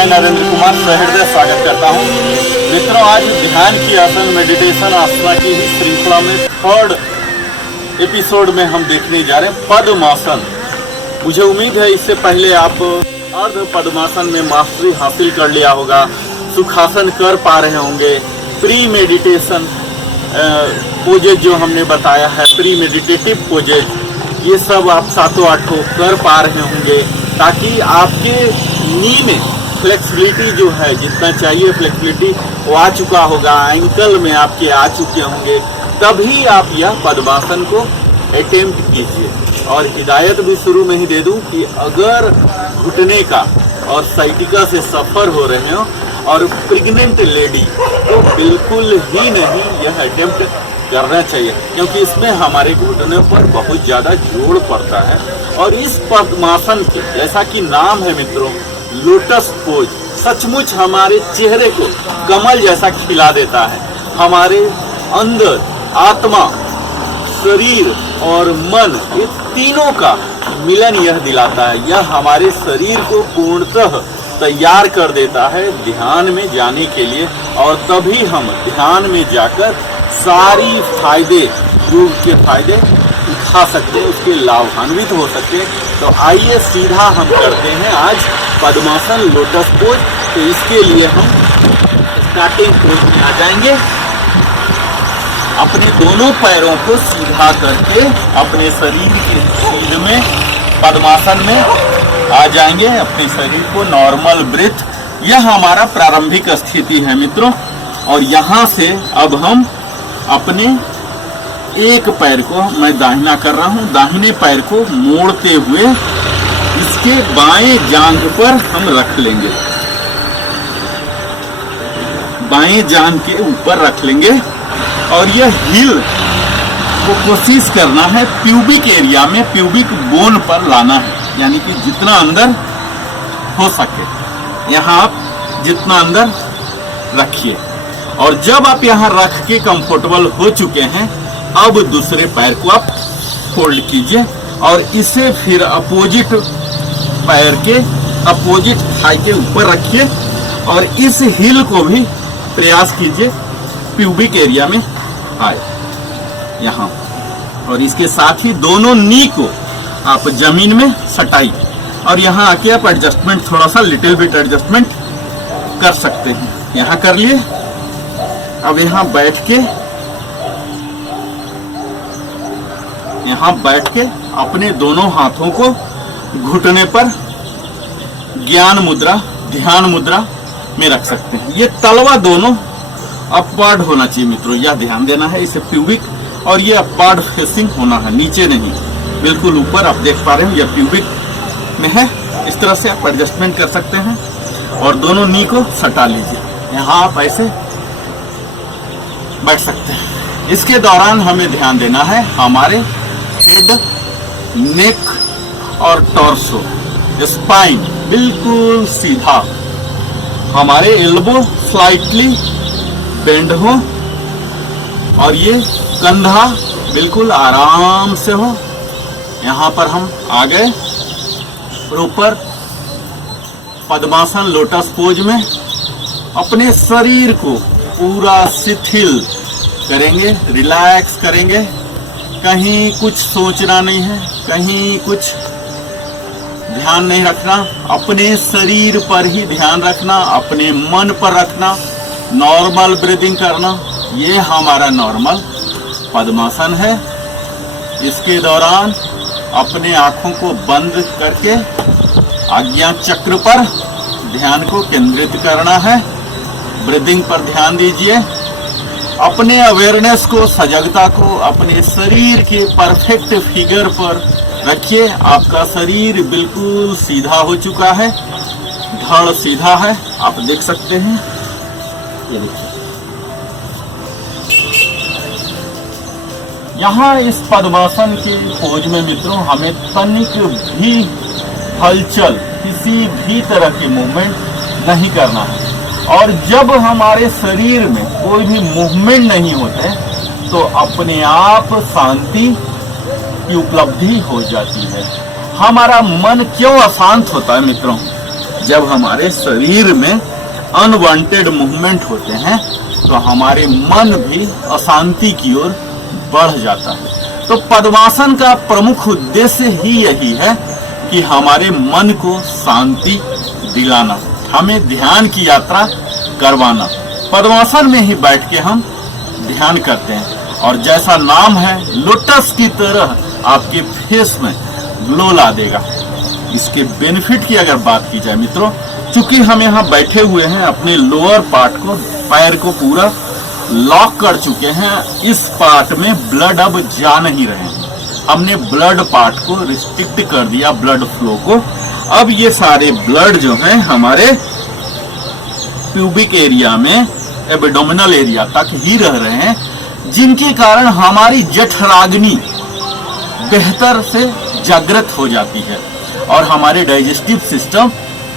मैं नरेंद्र कुमार सहृदय स्वागत करता हूं। मित्रों, आज ध्यान की आसन मेडिटेशन आसना की ही श्रृंखला में थर्ड एपिसोड में हम देखने जा रहे हैं पद्मासन। मुझे उम्मीद है इससे पहले आप अर्ध पद्मासन में मास्टरी हासिल कर लिया होगा, सुखासन कर पा रहे होंगे, प्री मेडिटेशन पोजेज जो हमने बताया है, प्री मेडिटेटिव पोजेज, ये सब आप सातों आठों कर पा रहे होंगे, ताकि आपके नी में फ्लेक्सिबिलिटी जो है, जितना चाहिए फ्लेक्सिबिलिटी वो आ चुका होगा, एंकल में आपके आ चुके होंगे, तभी आप यह पद्मासन को अटेम्प्ट कीजिए। और हिदायत भी शुरू में ही दे दूं कि अगर घुटने का और साइटिका से सफ़र हो रहे हो और प्रेग्नेंट लेडी, तो बिल्कुल ही नहीं यह अटेम्प्ट करना चाहिए, क्योंकि इसमें हमारे घुटनों पर बहुत ज़्यादा जोर पड़ता है। और इस पद्मासन के जैसा कि नाम है मित्रों, लोटस पोज, सचमुच हमारे चेहरे को कमल जैसा खिला देता है। हमारे अंदर आत्मा, शरीर और मन, ये तीनों का मिलन यह दिलाता है। यह हमारे शरीर को पूर्णतः तैयार कर देता है ध्यान में जाने के लिए, और तभी हम ध्यान में जाकर सारी फायदे, योग के फायदे उठा सकते हैं, उसके लाभान्वित हो सकते हैं। तो आइए सीधा हम करते हैं आज पद्मासन लोटस पोज। तो इसके लिए हम स्टार्टिंग पोज में आ जाएंगे, अपने दोनों पैरों को सीधा करके अपने शरीर के सीध में पद्मासन में आ जाएंगे, अपने शरीर को नॉर्मल ब्रीथ। यह हमारा प्रारंभिक स्थिति है मित्रों। और यहाँ से अब हम अपने एक पैर को, मैं दाहिना कर रहा हूँ, दाहिने पैर को मोड़ते हुए इसके बाएं जांघ पर हम रख लेंगे, बाएं जांघ के ऊपर रख लेंगे। और यह हिल को कोशिश करना है प्यूबिक एरिया में, प्यूबिक बोन पर लाना है, यानी कि जितना अंदर हो सके यहाँ आप जितना अंदर रखिए। और जब आप यहाँ रख के कंफर्टेबल हो चुके हैं, अब दूसरे पैर को आप फोल्ड कीजिए और इसे फिर अपोजिट पैर के अपोजिट थाई के ऊपर रखिए और इस हिल को भी प्रयास कीजिए प्यूबिक एरिया में आए यहाँ। और इसके साथ ही दोनों नी को आप जमीन में सटाइए और यहाँ आके आप एडजस्टमेंट, थोड़ा सा लिटिल बिट एडजस्टमेंट कर सकते हैं। यहाँ कर लिए। अब यहाँ बैठ के अपने दोनों हाथों को घुटने पर ज्ञान मुद्रा, ध्यान मुद्रा में रख सकते हैं। ये तलवा दोनों अपवर्ड होना चाहिए मित्रों, यह ध्यान देना है। इसे प्यूबिक, और ये अपवर्ड फेसिंग होना है, नीचे नहीं, बिल्कुल ऊपर। आप देख पा रहे हो यह प्यूबिक में है। इस तरह से आप एडजस्टमेंट कर सकते हैं और दोनों नी को सटा लीजिए। यहाँ आप ऐसे बैठ सकते हैं। इसके दौरान हमें ध्यान देना है हमारे हेड, नेक और टॉर्सो, स्पाइन बिल्कुल सीधा, हमारे एल्बो स्लाइटली बेंड हो और ये कंधा बिल्कुल आराम से हो। यहाँ पर हम आ गए प्रॉपर पद्मासन लोटस पोज में। अपने शरीर को पूरा शिथिल करेंगे, रिलैक्स करेंगे। कहीं कुछ सोचना नहीं है, कहीं कुछ ध्यान नहीं रखना, अपने शरीर पर ही ध्यान रखना, अपने मन पर रखना, नॉर्मल ब्रीदिंग करना। ये हमारा नॉर्मल पद्मासन है। इसके दौरान अपने आँखों को बंद करके आज्ञा चक्र पर ध्यान को केंद्रित करना है। ब्रीदिंग पर ध्यान दीजिए। अपने अवेयरनेस को, सजगता को अपने शरीर के परफेक्ट फिगर पर रखिए। आपका शरीर बिल्कुल सीधा हो चुका है, धड़ सीधा है, आप देख सकते हैं। ये देखिए, यहाँ इस पद्मासन के पोज में मित्रों हमें तनिक भी हलचल, किसी भी तरह के मूवमेंट नहीं करना है। और जब हमारे शरीर में कोई भी मूवमेंट नहीं होते तो अपने आप शांति की उपलब्धि हो जाती है। हमारा मन क्यों अशांत होता है मित्रों? जब हमारे शरीर में अनवांटेड मूवमेंट होते हैं तो हमारे मन भी अशांति की ओर बढ़ जाता है। तो पद्मासन का प्रमुख उद्देश्य ही यही है कि हमारे मन को शांति दिलाना, हमें ध्यान की यात्रा करवाना। पद्मासन में ही बैठ के हम ध्यान करते हैं और जैसा नाम है लोटस की तरह आपके फेस में ग्लो ला देगा। इसके बेनिफिट की अगर बात की जाए मित्रों, चूंकि हम यहाँ बैठे हुए हैं, अपने लोअर पार्ट को, पैर को पूरा लॉक कर चुके हैं, इस पार्ट में ब्लड अब जा नहीं रहे हैं। हमने ब्लड पार्ट को रिस्ट्रिक्ट कर दिया, ब्लड फ्लो को। अब ये सारे ब्लड जो हैं हमारे प्यूबिक एरिया में, एब्डोमिनल एरिया तक ही रह रहे हैं, जिनके कारण हमारी जठराग्नि बेहतर से जागृत हो जाती है और हमारे डाइजेस्टिव सिस्टम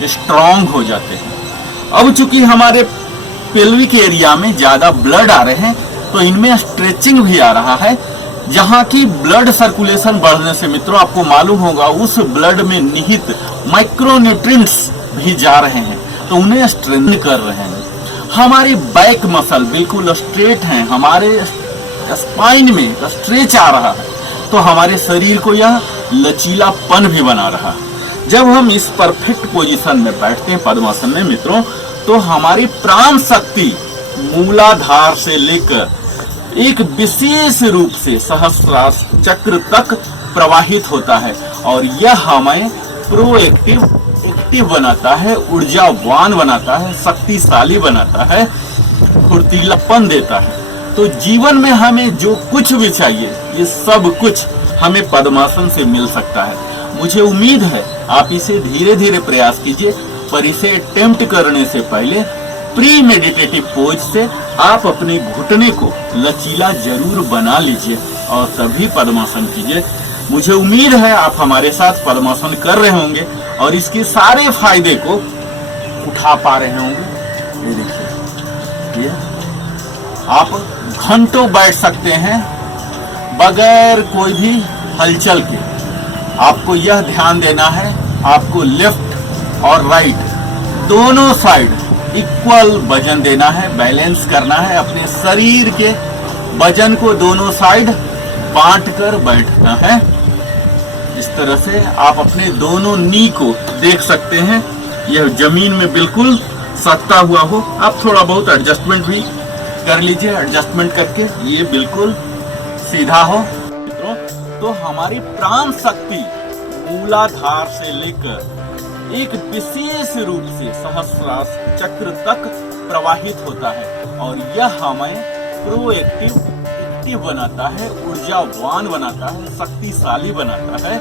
स्ट्रांग हो जाते हैं। अब चूंकि हमारे पेल्विक एरिया में ज्यादा ब्लड आ रहे हैं तो इनमें स्ट्रेचिंग भी आ रहा है, जहां की ब्लड सर्कुलेशन बढ़ने से मित्रों आपको मालूम होगा उस ब्लड में निहित माइक्रोन्यूट्रिएंट्स भी जा रहे हैं, तो उन्हें स्ट्रेंथन कर रहे हैं। हमारी बैक मसल बिल्कुल स्ट्रेट है, हमारे स्पाइन में स्ट्रेच आ रहा है, तो हमारे शरीर को यह लचीलापन भी बना रहा है। जब हम इस परफेक्ट पोजीशन में बैठते हैं पद्मासन में मित्रों, तो हमारी प्राण शक्ति मूलाधार से लेकर एक विशेष रूप से सहस्रार चक्र तक प्रवाहित होता है और यह हमें एक्टिव बनाता है, ऊर्जावान बनाता है, शक्तिशाली बनाता है, फुर्तीलापन देता है। तो जीवन में हमें जो कुछ भी चाहिए ये सब कुछ हमें पद्मासन से मिल सकता है। मुझे उम्मीद है आप इसे धीरे धीरे प्रयास कीजिए, पर इसे अटेम्प्ट करने से पहले प्री मेडिटेटिव पोज से आप अपने घुटने को लचीला जरूर बना लीजिए और तभी पद्मासन कीजिए। मुझे उम्मीद है आप हमारे साथ पद्मासन कर रहे होंगे और इसके सारे फायदे को उठा पा रहे होंगे। ये देखिए, आप घंटों बैठ सकते हैं बगैर कोई भी हलचल के। आपको यह ध्यान देना है, आपको लेफ्ट और राइट दोनों साइड इक्वल वजन देना है, बैलेंस करना है। अपने शरीर के वजन को दोनों साइड बांट कर बैठना है। इस तरह से आप अपने दोनों नी को देख सकते हैं, यह जमीन में बिल्कुल सटता हुआ हो। आप थोड़ा बहुत एडजस्टमेंट भी कर लीजिए, एडजस्टमेंट करके ये बिल्कुल सीधा हो। मित्रों, तो हमारी प्राण शक्ति मूलाधार से लेकर एक विशेष रूप से सहस्रार चक्र तक प्रवाहित होता है और यह हमें एक्टिव बनाता है, ऊर्जावान बनाता है, शक्तिशाली बनाता है,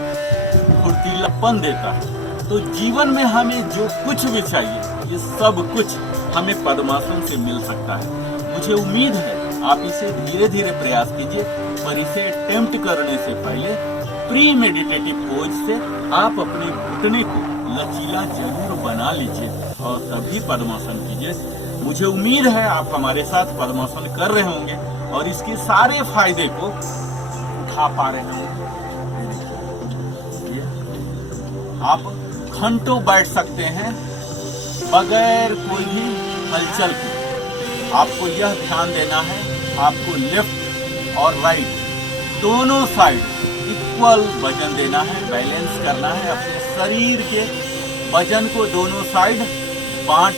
फुर्तीलापन देता है। तो जीवन में हमें जो कुछ भी चाहिए ये सब कुछ हमें पद्मासन से मिल सकता है। मुझे उम्मीद है आप इसे धीरे धीरे प्रयास कीजिए, पर इसे अटेम्प्ट करने से पहले प्री मेडिटेटिव पोज से आप अपने घुटने को लचीला जरूर बना लीजिए और तभी पद्मासन कीजिए। मुझे उम्मीद है आप हमारे साथ पद्मासन कर रहे होंगे और इसके सारे फायदे को उठा पा रहे होंगे। आप घंटों बैठ सकते हैं बगैर कोई भी हलचल के। आपको यह ध्यान देना है, आपको लेफ्ट और राइट दोनों साइड इक्वल वजन देना है, बैलेंस करना है। अपने शरीर के वजन को दोनों साइड बांट